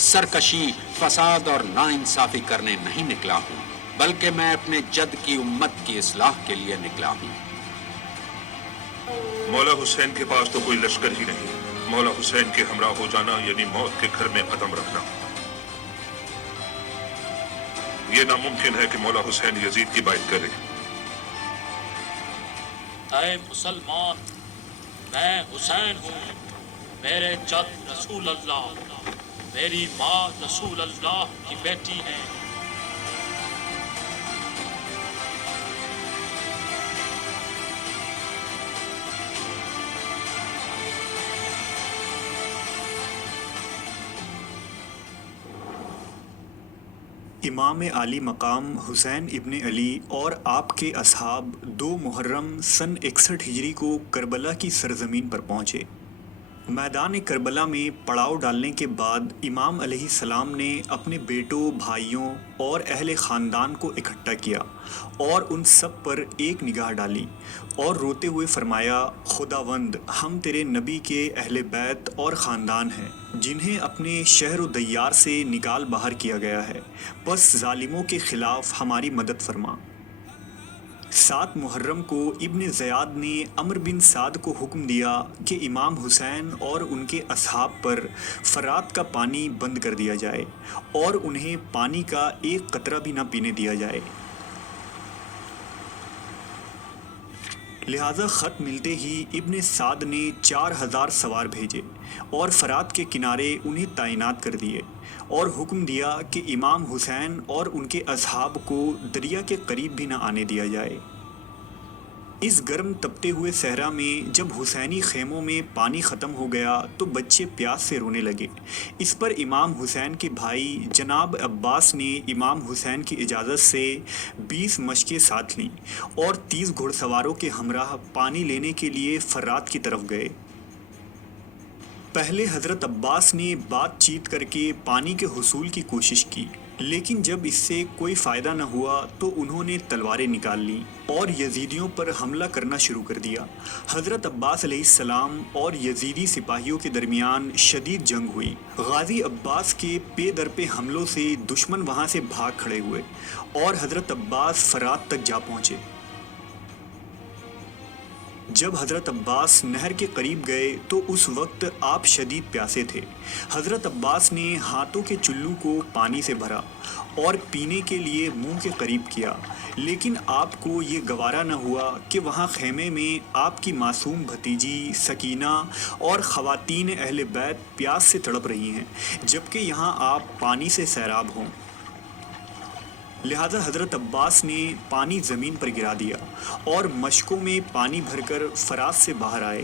سرکشی، فساد اور ناانصافی کرنے نہیں نکلا ہوں، بلکہ میں اپنے جد کی امت کی اصلاح کے لیے نکلا ہوں۔ مولا حسین کے پاس تو کوئی لشکر ہی نہیں، مولا حسین کے ہمراہ ہو جانا یعنی موت کے گھر میں قدم رکھنا۔ یہ ناممکن ہے کہ مولا حسین یزید کی بائعت کرے۔ اے مسلمان، میں حسین ہوں، میرے جد رسول اللہ، میری ماں رسول اللہ کی بیٹی ہیں۔ امام عالی مقام حسین ابن علی اور آپ کے اصحاب 2 محرم سن 61 ہجری کو کربلا کی سرزمین پر پہنچے۔ میدان کربلا میں پڑاؤ ڈالنے کے بعد امام علیہ السلام نے اپنے بیٹوں، بھائیوں اور اہل خاندان کو اکٹھا کیا اور ان سب پر ایک نگاہ ڈالی اور روتے ہوئے فرمایا، خداوند، ہم تیرے نبی کے اہل بیت اور خاندان ہیں جنہیں اپنے شہر و دیار سے نکال باہر کیا گیا ہے، بس ظالموں کے خلاف ہماری مدد فرما۔ 7 محرم کو ابن زیاد نے عمرو بن سعد کو حکم دیا کہ امام حسین اور ان کے اصحاب پر فرات کا پانی بند کر دیا جائے اور انہیں پانی کا ایک قطرہ بھی نہ پینے دیا جائے۔ لہٰذا خط ملتے ہی ابن سعد نے 4000 سوار بھیجے اور فرات کے کنارے انہیں تعینات کر دیے اور حکم دیا کہ امام حسین اور ان کے اصحاب کو دریا کے قریب بھی نہ آنے دیا جائے۔ اس گرم تپتے ہوئے صحرا میں جب حسینی خیموں میں پانی ختم ہو گیا تو بچے پیاس سے رونے لگے۔ اس پر امام حسین کے بھائی جناب عباس نے امام حسین کی اجازت سے 20 مشقیں ساتھ لیں اور 30 گھڑ سواروں کے ہمراہ پانی لینے کے لیے فرات کی طرف گئے۔ پہلے حضرت عباس نے بات چیت کر کے پانی کے حصول کی کوشش کی، لیکن جب اس سے کوئی فائدہ نہ ہوا تو انہوں نے تلواریں نکال لیں اور یزیدیوں پر حملہ کرنا شروع کر دیا۔ حضرت عباس علیہ السلام اور یزیدی سپاہیوں کے درمیان شدید جنگ ہوئی۔ غازی عباس کے پے در پہ حملوں سے دشمن وہاں سے بھاگ کھڑے ہوئے اور حضرت عباس فرات تک جا پہنچے۔ جب حضرت عباس نہر کے قریب گئے تو اس وقت آپ شدید پیاسے تھے۔ حضرت عباس نے ہاتھوں کے چلو کو پانی سے بھرا اور پینے کے لیے منہ کے قریب کیا، لیکن آپ کو یہ گوارا نہ ہوا کہ وہاں خیمے میں آپ کی معصوم بھتیجی سکینہ اور خواتین اہل بیت پیاس سے تڑپ رہی ہیں، جبکہ یہاں آپ پانی سے سیراب ہوں۔ لہٰذا حضرت عباس نے پانی زمین پر گرا دیا اور مشکوں میں پانی بھر کر فرات سے باہر آئے۔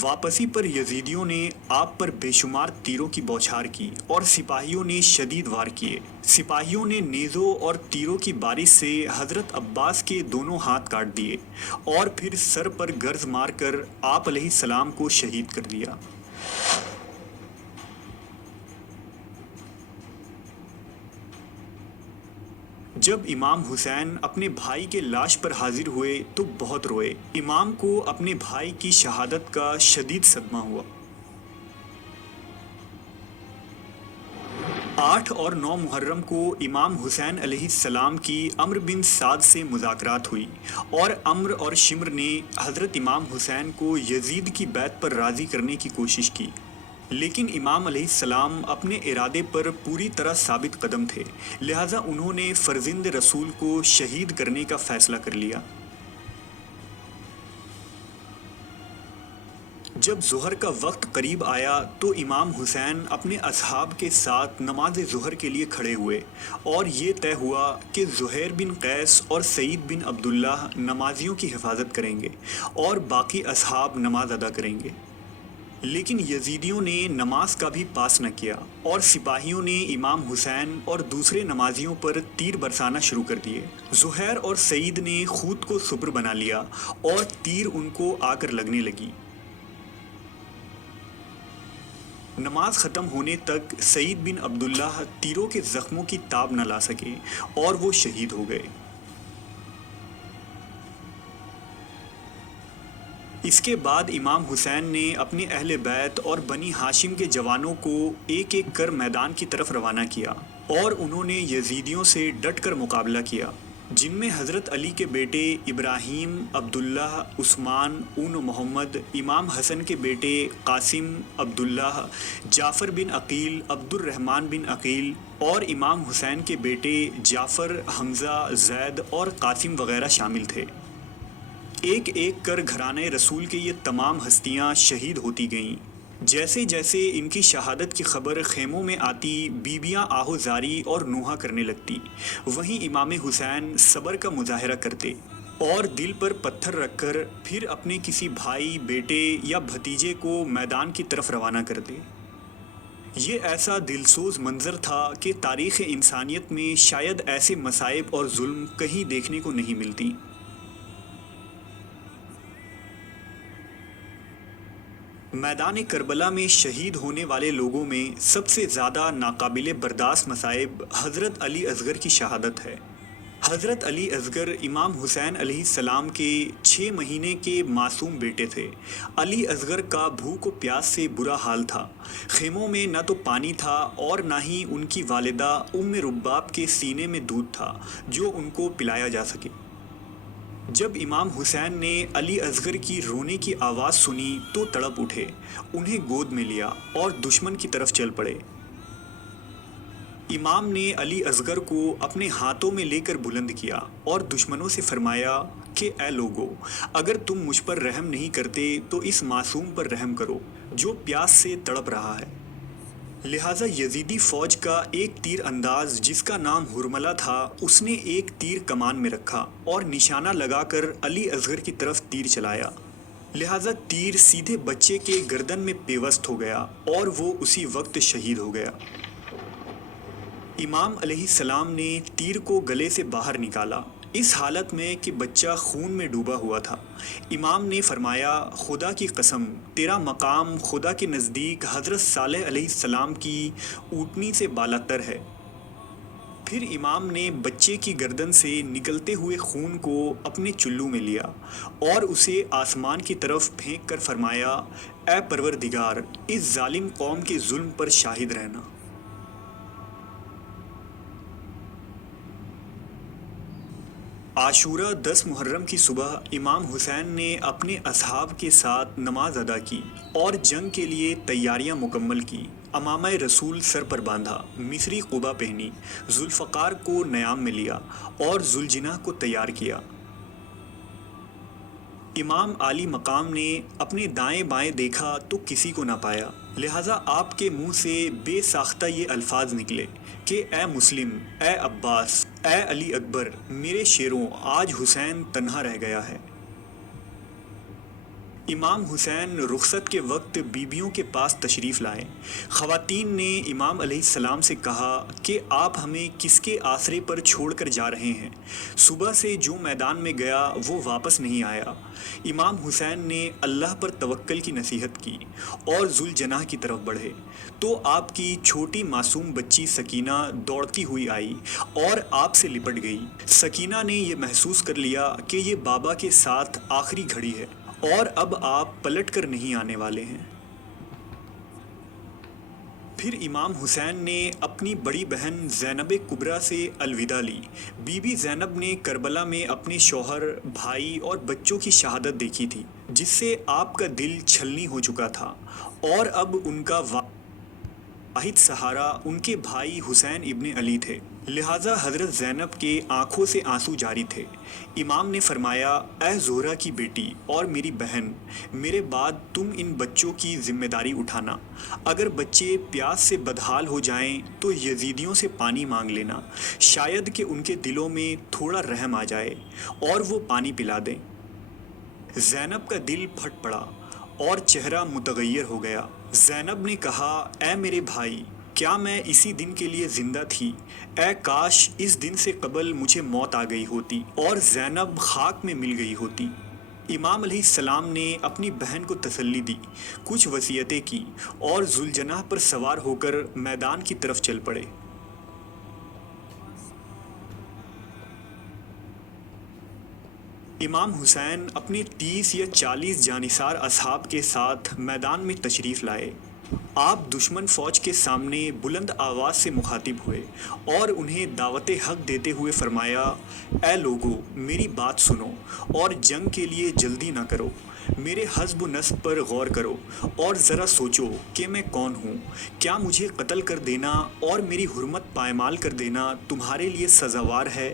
واپسی پر یزیدیوں نے آپ پر بے شمار تیروں کی بوچھار کی اور سپاہیوں نے شدید وار کیے۔ سپاہیوں نے نیزوں اور تیروں کی بارش سے حضرت عباس کے دونوں ہاتھ کاٹ دیے اور پھر سر پر گرز مار کر آپ علیہ السلام کو شہید کر دیا۔ جب امام حسین اپنے بھائی کے لاش پر حاضر ہوئے تو بہت روئے۔ امام کو اپنے بھائی کی شہادت کا شدید صدمہ ہوا۔ 8 اور 9 محرم کو امام حسین علیہ السلام کی عمرو بن سعد سے مذاکرات ہوئی اور عمرو اور شمر نے حضرت امام حسین کو یزید کی بیعت پر راضی کرنے کی کوشش کی، لیکن امام علیہ السلام اپنے ارادے پر پوری طرح ثابت قدم تھے، لہٰذا انہوں نے فرزند رسول کو شہید کرنے کا فیصلہ کر لیا۔ جب ظہر کا وقت قریب آیا تو امام حسین اپنے اصحاب کے ساتھ نماز ظہر کے لیے کھڑے ہوئے اور یہ طے ہوا کہ زہیر بن قیس اور سعید بن عبداللہ نمازیوں کی حفاظت کریں گے اور باقی اصحاب نماز ادا کریں گے۔ لیکن یزیدیوں نے نماز کا بھی پاس نہ کیا اور سپاہیوں نے امام حسین اور دوسرے نمازیوں پر تیر برسانا شروع کر دیے۔ زہیر اور سعید نے خود کو صبر بنا لیا اور تیر ان کو آ کر لگنے لگی۔ نماز ختم ہونے تک سعید بن عبداللہ تیروں کے زخموں کی تاب نہ لا سکے اور وہ شہید ہو گئے۔ اس کے بعد امام حسین نے اپنے اہل بیت اور بنی ہاشم کے جوانوں کو ایک ایک کر میدان کی طرف روانہ کیا اور انہوں نے یزیدیوں سے ڈٹ کر مقابلہ کیا، جن میں حضرت علی کے بیٹے ابراہیم، عبداللہ، عثمان، اون محمد، امام حسن کے بیٹے قاسم، عبداللہ، جعفر بن عقیل، عبد الرحمن بن عقیل اور امام حسین کے بیٹے جعفر، حمزہ، زید اور قاسم وغیرہ شامل تھے۔ ایک ایک کر گھرانے رسول کے یہ تمام ہستیاں شہید ہوتی گئیں۔ جیسے جیسے ان کی شہادت کی خبر خیموں میں آتی، بیبیاں آہو زاری اور نوحہ کرنے لگتی، وہیں امام حسین صبر کا مظاہرہ کرتے اور دل پر پتھر رکھ کر پھر اپنے کسی بھائی، بیٹے یا بھتیجے کو میدان کی طرف روانہ کرتے۔ یہ ایسا دلسوز منظر تھا کہ تاریخ انسانیت میں شاید ایسے مصائب اور ظلم کہیں دیکھنے کو نہیں ملتی۔ میدان کربلا میں شہید ہونے والے لوگوں میں سب سے زیادہ ناقابل برداشت مصائب حضرت علی اصغر کی شہادت ہے۔ حضرت علی اصغر امام حسین علیہ السلام کے 6 مہینے کے معصوم بیٹے تھے۔ علی اصغر کا بھوک و پیاس سے برا حال تھا۔ خیموں میں نہ تو پانی تھا اور نہ ہی ان کی والدہ ام رباب کے سینے میں دودھ تھا جو ان کو پلایا جا سکے۔ جب امام حسین نے علی اصغر کی رونے کی آواز سنی تو تڑپ اٹھے، انہیں گود میں لیا اور دشمن کی طرف چل پڑے۔ امام نے علی اصغر کو اپنے ہاتھوں میں لے کر بلند کیا اور دشمنوں سے فرمایا کہ اے لوگو، اگر تم مجھ پر رحم نہیں کرتے تو اس معصوم پر رحم کرو جو پیاس سے تڑپ رہا ہے۔ لہٰذا یزیدی فوج کا ایک تیر انداز جس کا نام ہرملہ تھا، اس نے ایک تیر کمان میں رکھا اور نشانہ لگا کر علی اصغر کی طرف تیر چلایا۔ لہٰذا تیر سیدھے بچے کے گردن میں پیوست ہو گیا اور وہ اسی وقت شہید ہو گیا۔ امام علیہ السلام نے تیر کو گلے سے باہر نکالا، اس حالت میں کہ بچہ خون میں ڈوبا ہوا تھا۔ امام نے فرمایا، خدا کی قسم، تیرا مقام خدا کے نزدیک حضرت صالح علیہ السلام کی اونٹنی سے بالاتر ہے۔ پھر امام نے بچے کی گردن سے نکلتے ہوئے خون کو اپنے چلو میں لیا اور اسے آسمان کی طرف پھینک کر فرمایا، اے پروردگار، اس ظالم قوم کے ظلم پر شاہد رہنا۔ عاشورہ 10 محرم کی صبح امام حسین نے اپنے اصحاب کے ساتھ نماز ادا کی اور جنگ کے لیے تیاریاں مکمل کی۔ امامہ رسول سر پر باندھا، مصری قبا پہنی، ذوالفقار کو نیام میں لیا اور ذوالجناح کو تیار کیا۔ امام عالی مقام نے اپنے دائیں بائیں دیکھا تو کسی کو نہ پایا، لہٰذا آپ کے منہ سے بے ساختہ یہ الفاظ نکلے کہ اے مسلم، اے عباس، اے علی اکبر، میرے شیروں، آج حسین تنہا رہ گیا ہے۔ امام حسین رخصت کے وقت بیبیوں کے پاس تشریف لائے۔ خواتین نے امام علیہ السلام سے کہا کہ آپ ہمیں کس کے آسرے پر چھوڑ کر جا رہے ہیں؟ صبح سے جو میدان میں گیا وہ واپس نہیں آیا۔ امام حسین نے اللہ پر توکل کی نصیحت کی اور ذوالجناح کی طرف بڑھے تو آپ کی چھوٹی معصوم بچی سکینہ دوڑتی ہوئی آئی اور آپ سے لپٹ گئی۔ سکینہ نے یہ محسوس کر لیا کہ یہ بابا کے ساتھ آخری گھڑی ہے اور اب آپ پلٹ کر نہیں آنے والے ہیں۔ پھر امام حسین نے اپنی بڑی بہن زینب کبریٰ سے الوداع لی۔ بی بی زینب نے کربلا میں اپنے شوہر، بھائی اور بچوں کی شہادت دیکھی تھی، جس سے آپ کا دل چھلنی ہو چکا تھا، اور اب ان کا واحد سہارا ان کے بھائی حسین ابن علی تھے، لہٰذا حضرت زینب کے آنکھوں سے آنسو جاری تھے۔ امام نے فرمایا، اے زہرا کی بیٹی اور میری بہن، میرے بعد تم ان بچوں کی ذمہ داری اٹھانا۔ اگر بچے پیاس سے بدحال ہو جائیں تو یزیدیوں سے پانی مانگ لینا، شاید کہ ان کے دلوں میں تھوڑا رحم آ جائے اور وہ پانی پلا دیں۔ زینب کا دل پھٹ پڑا اور چہرہ متغیر ہو گیا۔ زینب نے کہا، اے میرے بھائی، کیا میں اسی دن کے لیے زندہ تھی؟ اے کاش اس دن سے قبل مجھے موت آ گئی ہوتی اور زینب خاک میں مل گئی ہوتی۔ امام علیہ السلام نے اپنی بہن کو تسلی دی، کچھ وصیتیں کی اور ذوالجناح پر سوار ہو کر میدان کی طرف چل پڑے۔ امام حسین اپنے 30 یا 40 جانثار اصحاب کے ساتھ میدان میں تشریف لائے۔ آپ دشمن فوج کے سامنے بلند آواز سے مخاطب ہوئے اور انہیں دعوت حق دیتے ہوئے فرمایا، اے لوگو، میری بات سنو اور جنگ کے لیے جلدی نہ کرو، میرے حزب و نصب پر غور کرو اور ذرا سوچو کہ میں کون ہوں۔ کیا مجھے قتل کر دینا اور میری حرمت پائمال کر دینا تمہارے لیے سزاوار ہے؟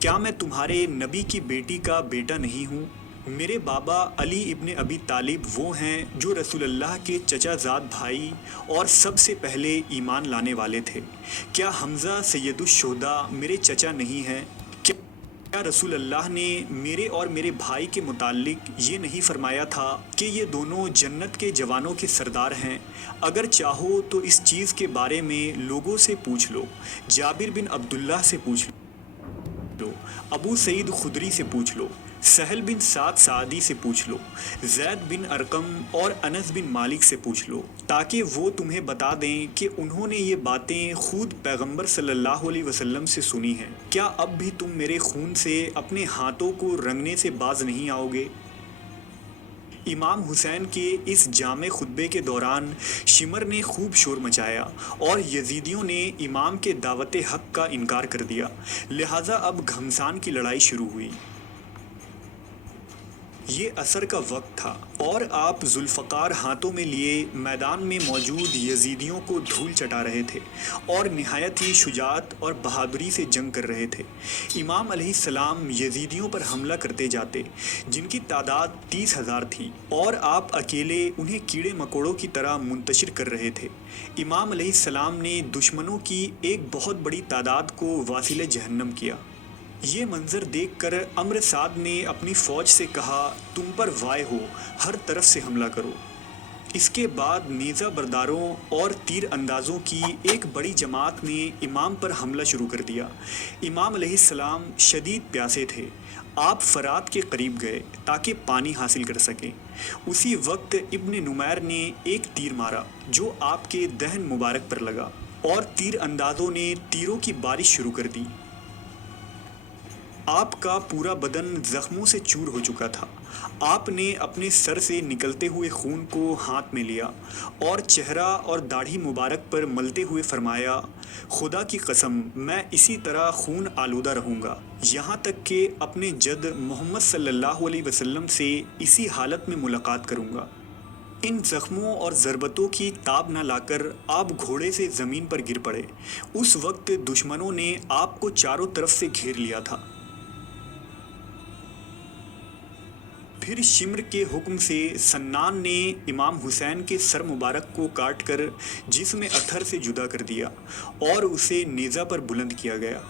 کیا میں تمہارے نبی کی بیٹی کا بیٹا نہیں ہوں؟ میرے بابا علی ابن ابی طالب وہ ہیں جو رسول اللہ کے چچا زاد بھائی اور سب سے پہلے ایمان لانے والے تھے۔ کیا حمزہ سید الشہداء میرے چچا نہیں ہیں؟ کیا رسول اللہ نے میرے اور میرے بھائی کے متعلق یہ نہیں فرمایا تھا کہ یہ دونوں جنت کے جوانوں کے سردار ہیں؟ اگر چاہو تو اس چیز کے بارے میں لوگوں سے پوچھ لو، جابر بن عبداللہ سے پوچھ لو، ابو سعید خدری سے پوچھ لو، سہل بن سعد سعدی سے پوچھ لو، زید بن ارقم اور انس بن مالک سے پوچھ لو، تاکہ وہ تمہیں بتا دیں کہ انہوں نے یہ باتیں خود پیغمبر صلی اللہ علیہ وسلم سے سنی ہیں۔ کیا اب بھی تم میرے خون سے اپنے ہاتھوں کو رنگنے سے باز نہیں آؤ گے؟ امام حسین کے اس جامع خطبے کے دوران شمر نے خوب شور مچایا اور یزیدیوں نے امام کے دعوت حق کا انکار کر دیا، لہٰذا اب گھمسان کی لڑائی شروع ہوئی۔ یہ عصر کا وقت تھا اور آپ ذوالفقار ہاتھوں میں لیے میدان میں موجود یزیدیوں کو دھول چٹا رہے تھے اور نہایت ہی شجاعت اور بہادری سے جنگ کر رہے تھے۔ امام علیہ السلام یزیدیوں پر حملہ کرتے جاتے، جن کی تعداد 30,000 تھی، اور آپ اکیلے انہیں کیڑے مکوڑوں کی طرح منتشر کر رہے تھے۔ امام علیہ السلام نے دشمنوں کی ایک بہت بڑی تعداد کو واصل جہنم کیا۔ یہ منظر دیکھ کر عمرو سعد نے اپنی فوج سے کہا، تم پر وائے ہو، ہر طرف سے حملہ کرو۔ اس کے بعد نیزہ برداروں اور تیر اندازوں کی ایک بڑی جماعت نے امام پر حملہ شروع کر دیا۔ امام علیہ السلام شدید پیاسے تھے۔ آپ فرات کے قریب گئے تاکہ پانی حاصل کر سکیں۔ اسی وقت ابن نمیر نے ایک تیر مارا جو آپ کے دہن مبارک پر لگا اور تیر اندازوں نے تیروں کی بارش شروع کر دی۔ آپ کا پورا بدن زخموں سے چور ہو چکا تھا۔ آپ نے اپنے سر سے نکلتے ہوئے خون کو ہاتھ میں لیا اور چہرہ اور داڑھی مبارک پر ملتے ہوئے فرمایا، خدا کی قسم میں اسی طرح خون آلودہ رہوں گا یہاں تک کہ اپنے جد محمد صلی اللہ علیہ وسلم سے اسی حالت میں ملاقات کروں گا۔ ان زخموں اور ضربتوں کی تاب نہ لا کر آپ گھوڑے سے زمین پر گر پڑے۔ اس وقت دشمنوں نے آپ کو چاروں طرف سے گھیر لیا تھا۔ پھر شمر کے حکم سے سنان نے امام حسین کے سر مبارک کو کاٹ کر جسم اطہر سے جدا کر دیا اور اسے نیزہ پر بلند کیا گیا۔